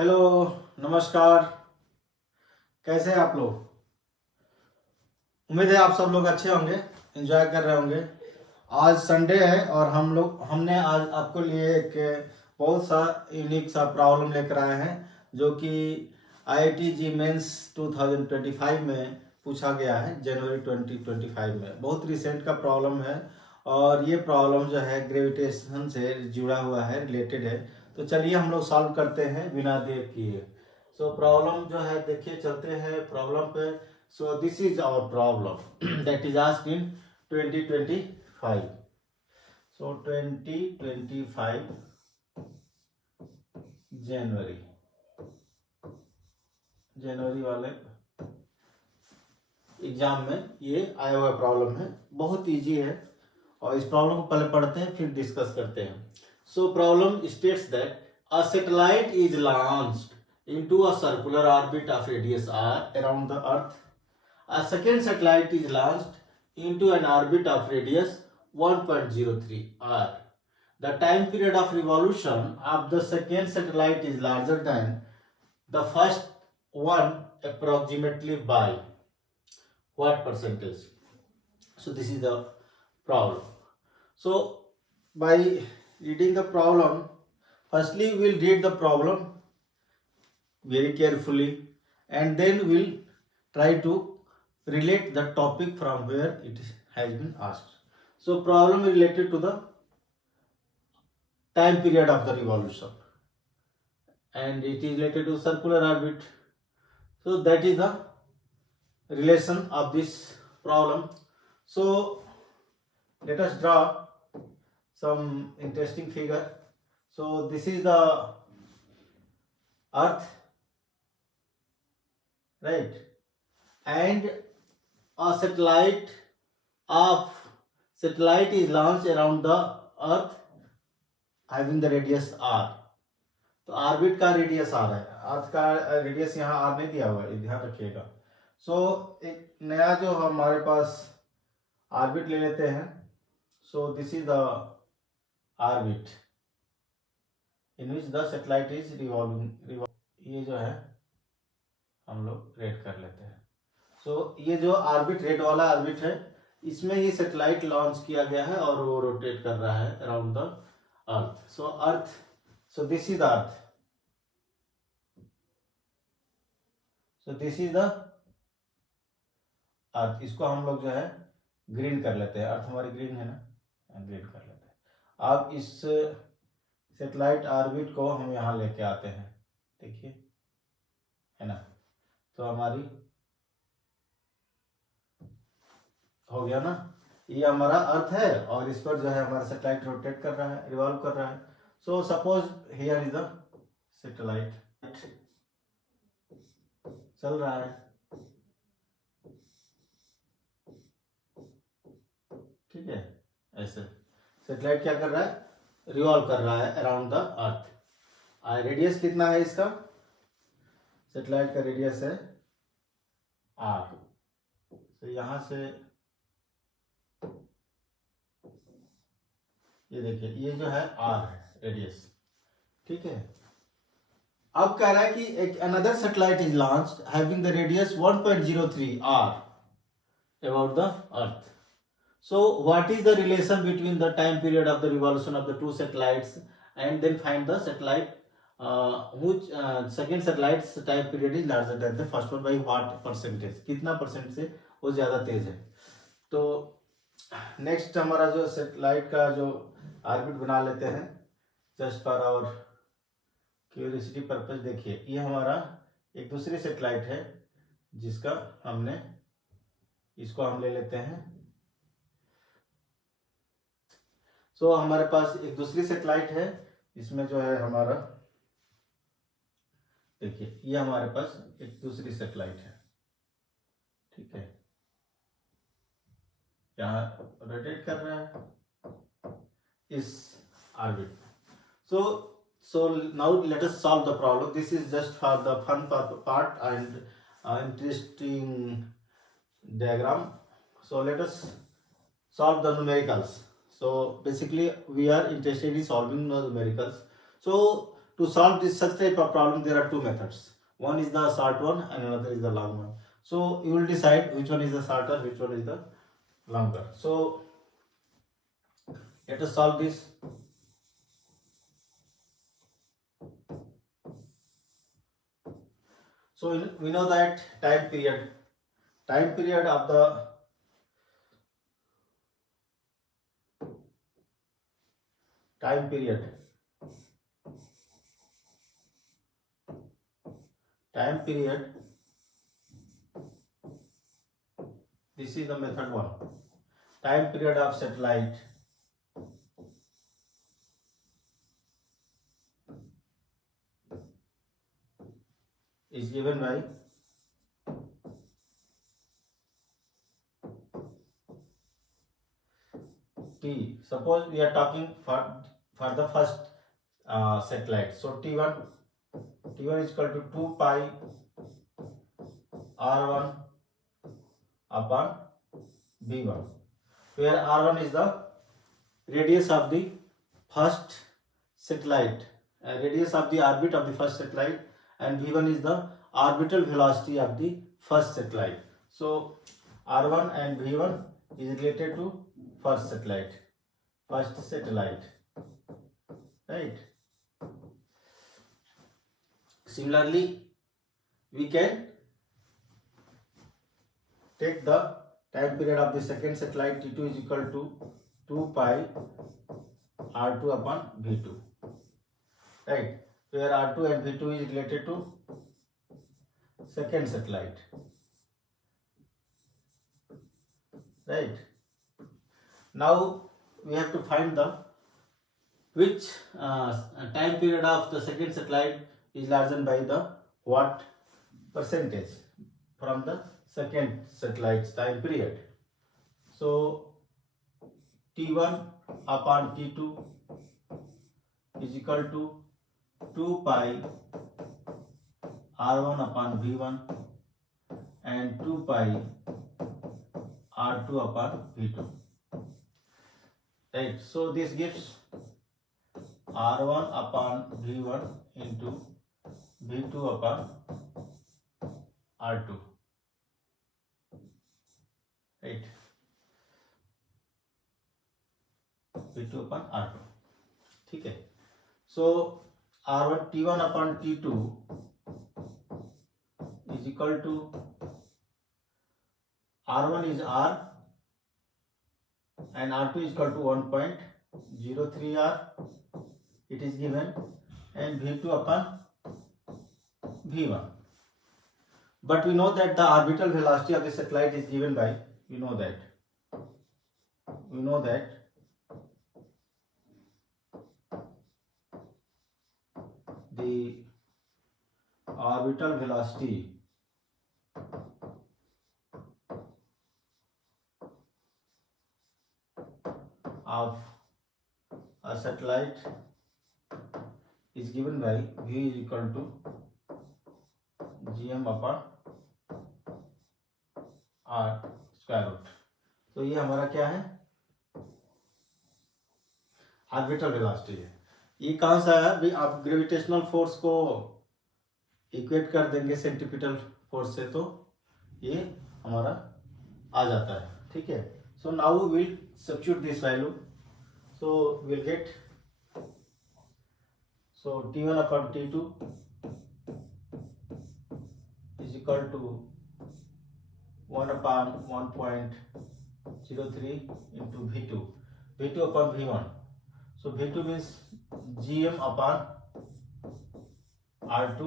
Hello, नमस्कार। कैसे हैं आप लोग? उम्मीद है आप सब लोग अच्छे होंगे, एंजॉय कर रहे होंगे। आज संडे है और हमने आज आपको लिए एक बहुत सा यूनिक सा प्रॉब्लम लेकर आए हैं, जो कि IITJEE मेंस 2025 में पूछा गया है, जनवरी 2025 में। बहुत रिसेंट का प्रॉब्लम है और ये प्रॉब्लम जो है ग्रेविटेशन से जुड़ा हुआ है, रिलेटेड है। तो चलिए हम लोग सॉल्व करते हैं बिना देर किए। सो प्रॉब्लम जो है, देखिए चलते हैं प्रॉब्लम पे। So this is our problem that is asked in 2025। So 2025 जनवरी वाले एग्जाम में ये आया हुआ प्रॉब्लम है। बहुत इजी है और इस प्रॉब्लम को पहले पढ़ते हैं, फिर डिस्कस करते हैं। So problem states that a satellite is launched into a circular orbit of radius r around the Earth. A second satellite is launched into an orbit of radius 1.03 r. The time period of revolution of the second satellite is larger than the first one approximately by what percentage? So this is the problem. So by reading the problem, firstly we'll read the problem very carefully and then we'll try to relate the topic from where it has been asked. So problem is related to the time period of the revolution and it is related to circular orbit. So that is the relation of this problem. So let us draw some interesting figure. So this is the Earth, right? And a satellite is launched around the Earth having the radius r. तो orbit का radius r है, अर्थ का radius यहाँ r नहीं दिया हुआ है, ध्यान रखिएगा। सो एक नया जो हमारे पास ऑर्बिट ले लेते हैं। सो this is the orbit in which the satellite is revolving. ये जो है हम लोग रेड कर लेते हैं। सो ये जो ऑर्बिट, रेड वाला ऑर्बिट है, इसमें ये सैटेलाइट लॉन्च किया गया है और वो रोटेट कर रहा है around the earth. So this is the earth. So this is the earth. इसको हम लोग जो है ग्रीन कर लेते हैं। अर्थ हमारी ग्रीन है ना, ग्रीन कर लेते हैं। अब इस सैटेलाइट ऑर्बिट को हम यहाँ लेके आते हैं, देखिए है ना। तो हमारी हो गया ना, ये हमारा अर्थ है और इस पर जो है हमारा सैटेलाइट रोटेट कर रहा है, रिवॉल्व कर रहा है। So suppose here is the satellite चल रहा है, ठीक है। ऐसे सैटेलाइट क्या कर रहा है, रिवॉल्व कर रहा है अराउंड द अर्थ। रेडियस कितना है इसका, सैटेलाइट का रेडियस है r। तो यहां से ये देखिए, ये जो है r है रेडियस, ठीक है। अब कह रहा है कि एक another satellite is launched having the radius 1.03 r about the earth. So what is the relation between the time period of the revolution of the two satellites, and then find the satellite which second satellite's time period is larger than the first one by what percentage, कितना percent से वो ज्यादा तेज है। तो next हमारा जो satellite का जो ऑर्बिट बना लेते हैं, just for our curiosity purpose. देखिए ये हमारा एक दूसरी सैटेलाइट है जिसका हमने, इसको हम ले लेते हैं। सो हमारे पास एक दूसरी सैटेलाइट है, इसमें जो है हमारा, देखिए ये हमारे पास एक दूसरी सैटेलाइट है, ठीक है। यहाँ रोटेट कर रहा है इस orbit. So now let us solve the problem. This is just for the fun part and interesting diagram. So let us solve the numericals. So basically we are interested in solving the numericals. So to solve this such type of problem, there are two methods. One is the short one and another is the long one. So you will decide which one is the shorter, which one is the longer. So let us solve this. So we know that time period of the this is the method 1. Time period of satellite is given by T. Suppose we are talking for the first satellite. So T1 is equal to 2 pi R1 upon B1, where R1 is the radius of the first satellite, radius of the orbit of the first satellite, and V1 is the orbital velocity of the first satellite. So R1 and V1 is related to first satellite, right? Similarly, we can take the time period of the second satellite. T2 is equal to 2 pi R2 upon V2, right? Where R2 and V2 is related to second satellite, right? Now we have to find the which time period of the second satellite is larger by the what percentage from the second satellite's time period. So T1 upon T2 is equal to 2 pi R1 upon V1 and 2 pi R2 upon V2, right? So this gives R1 upon V1 into V2 upon R2, right? V2 upon R2, ठीक है. So R1 T1 upon T2 is equal to R1 is R and R2 is equal to 1.03 R, it is given, and V2 upon V1. But we know that the orbital velocity of the satellite is given by, we know that the orbital velocity of a satellite is given by V is equal to gm upon r square root. तो ये हमारा क्या है, orbital velocity है. ये कहाँ से आया भी, आप ग्रेविटेशनल फोर्स को इक्वेट कर देंगे सेंट्रीपिटल फोर्स से तो ये हमारा आ जाता है, ठीक है. So now will substitute this value. So will get T1 upon T2 is equal to 1 upon 1.03 into V2 upon V1. So V2 means gm upon R2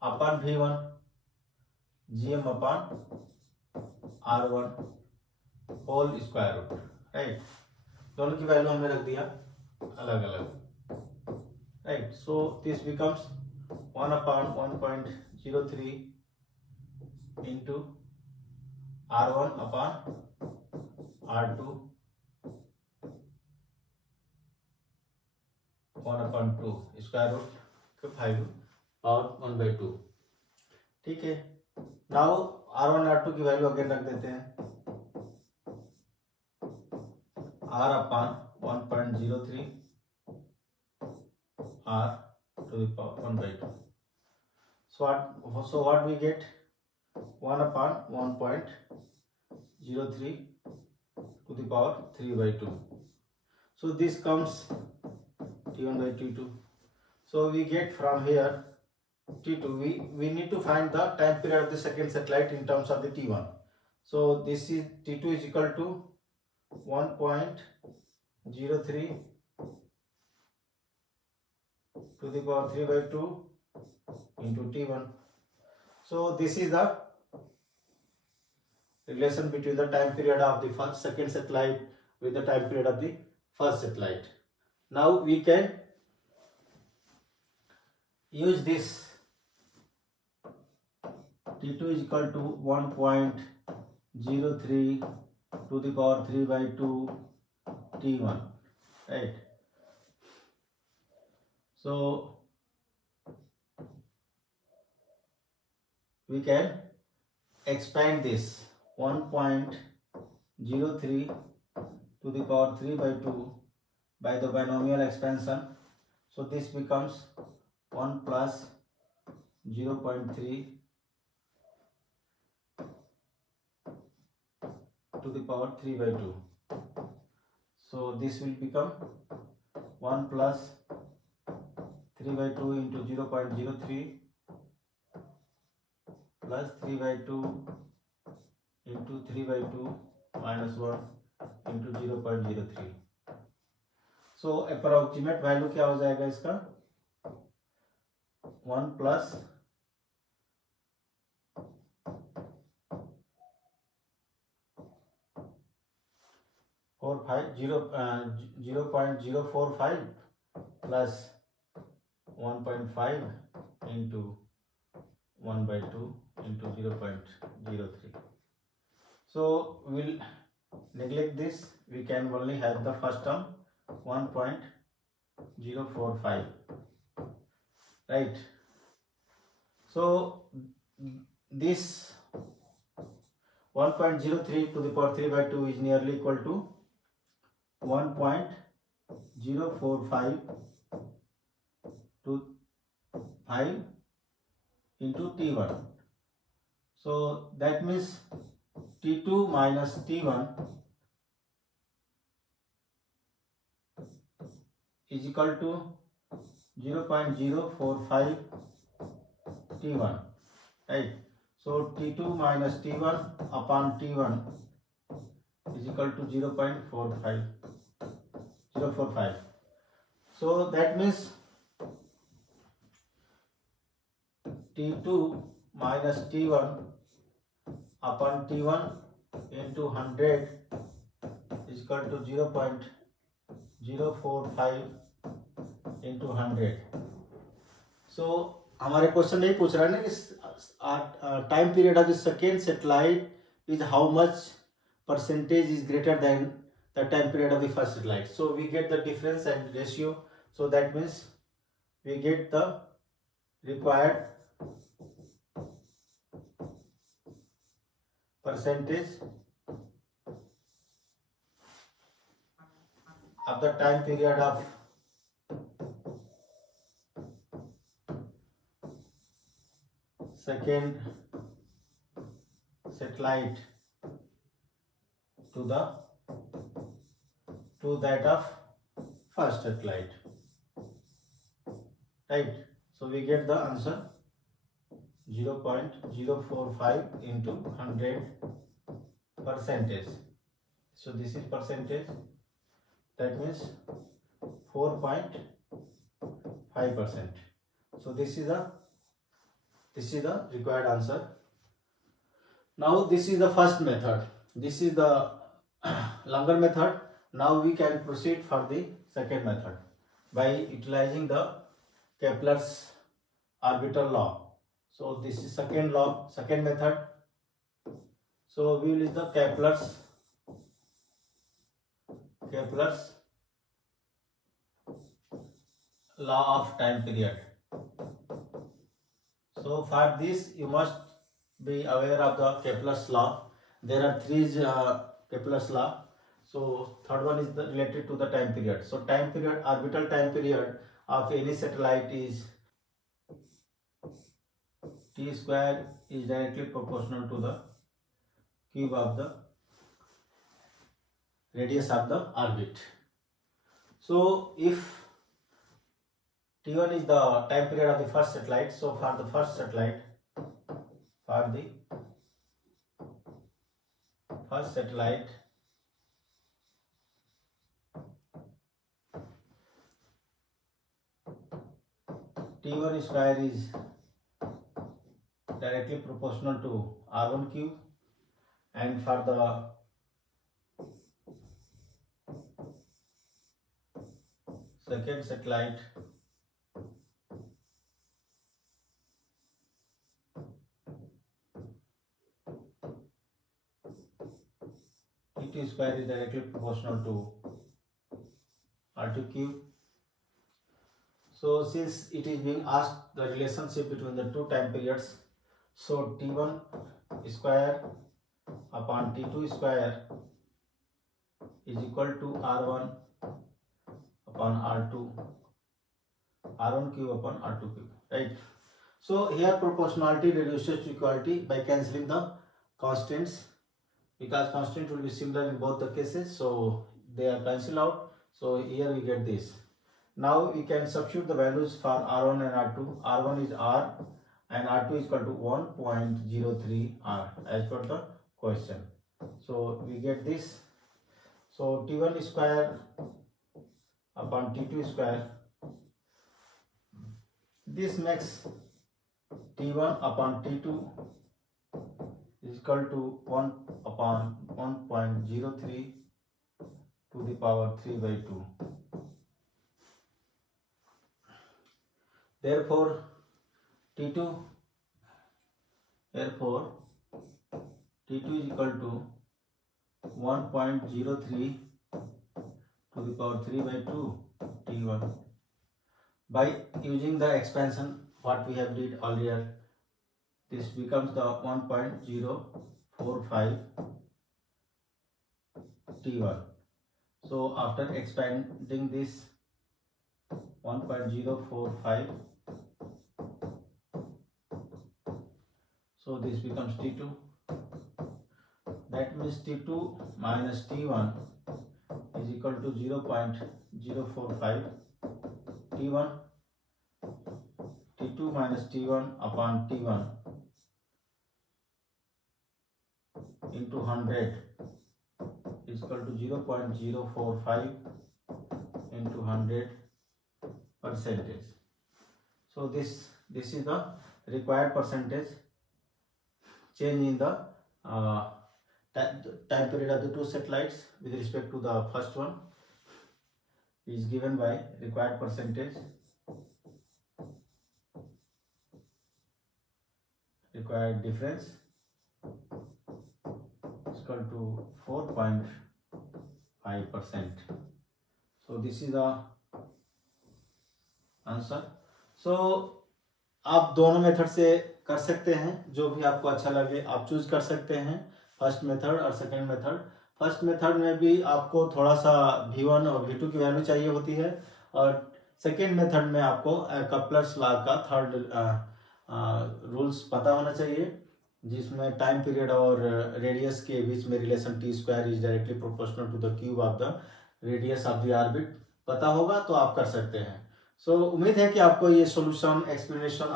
upon V1 gm upon R1 whole square root, right. दोनों की value हमने रख दिया अलग अलग, right. So this becomes 1 upon 1.03 into R1 upon R2 1 upon 2 square root के 5 और 1/2, ठीक है. नाउ R1 R2 की वैल्यू अगेन रख देते हैं. R upon 1.03 r to the power 1 by 2. So what we get? 1 upon 1.03 to the power 3 by 2. So this comes T1 by T2. So we get from here T2. We need to find the time period of the second satellite in terms of the T1. So this is T2 is equal to 1.03 to the power 3 by 2 into T1. So this is the relation between the time period of the second satellite with the time period of the first satellite. Now we can use this. T2 is equal to 1.03 to the power 3 by 2 T1, right? So we can expand this 1.03 to the power 3 by 2 by the binomial expansion. So this becomes 1 plus 0.3 to the power 3 by 2. So this will become 1 plus 3 by 2 into 0.03 plus 3 by 2 into 3 by 2 minus 1 into 0.03. So approximate value क्या हो जाएगा इसका? 1 plus 0.045 plus 1.5 into 1 by 2 into 0.03. So we'll neglect this. We can only have the first term 1.045, right? So this 1.03 to the power 3 by 2 is nearly equal to 1.045 to 5 into T1. So that means T2 minus T1 is equal to 0.045 T1, right? So T2 minus T1 upon T1 is equal to 0.45. So that means T2 minus T1 upon T1 into 100 is equal to 0.045 into 100. So हमारे question यही पूछ रहा है ना कि time period of the second satellite is how much percentage is greater than the time period of the first satellite. So we get the difference and ratio. So that means we get the required percentage of the time period of second satellite to that of first satellite, right? So we get the answer 0.045 into 100 percentage. So this is percentage, that means 4.5%. So this is the required answer. Now this is the first method. This is the longer method. Now we can proceed for the second method by utilizing the Kepler's orbital law. So this is second method. So we will use the Kepler's law of time period. So for this you must be aware of the Kepler's law. There are three Kepler's law. So third one is related to the time period. So time period, orbital time period of any satellite is t square is directly proportional to the cube of the radius of the orbit. So if T1 is the time period of the first satellite, so for the first satellite, T1 square is directly proportional to R1 cube, and for the second satellite, T2 square is directly proportional to R2 cube. So since it is being asked the relationship between the two time periods, so T1 square upon T2 square is equal to R1 upon R2, R1 cube upon R2 cube, right? So here proportionality reduces to equality by cancelling the constants, because constant will be similar in both the cases, so they are cancelled out. So here we get this. Now we can substitute the values for R1 and R2. R1 is R and R2 is equal to 1.03 R as per the question. So we get this. So T1 square upon T2 square, this makes T1 upon T2 is equal to 1 upon 1.03 to the power 3 by 2. Therefore T2 is equal to 1.03 to the power 3 by 2 T1. By using the expansion what we have did earlier, this becomes the 1.045 T1. So after expanding this 1.045, so this becomes T2. That means T2 minus T1 is equal to 0.045 T1. T2 minus T1 upon T1 into 100 is equal to 0.045 into 100 percentage. So this is the required percentage change in the time period of the two satellites with respect to the first one is given by required percentage, required difference is equal to 4.5%. So this is the answer. So आप दोनों method से कर सकते हैं, जो भी आपको अच्छा लगे आप चूज कर सकते हैं, फर्स्ट मेथड और सेकंड मेथड. फर्स्ट मेथड में भी आपको थोड़ा सा V1 और V2 की वैल्यू चाहिए होती है, और सेकंड मेथड में आपको कपलर्स लॉ का थर्ड रूल्स पता होना चाहिए, जिसमें टाइम पीरियड और रेडियस के बीच में relation t square is directly proportional to the cube of the radius of the orbit पता होगा तो आप कर सकते हैं. सो उम्मीद है कि आपको ये सॉल्यूशन एक्सप्लेनेशन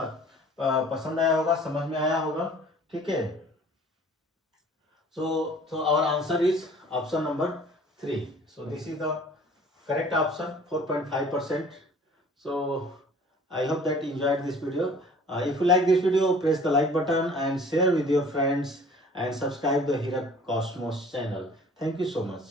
पसंद आया होगा, समझ में आया होगा. ठीक है. So our answer is option number 3. So this is the correct option, 4.5%. So I hope that you enjoyed this video. If you like this video, press the like button and share with your friends and subscribe the Hirak Cosmos channel. Thank you so much.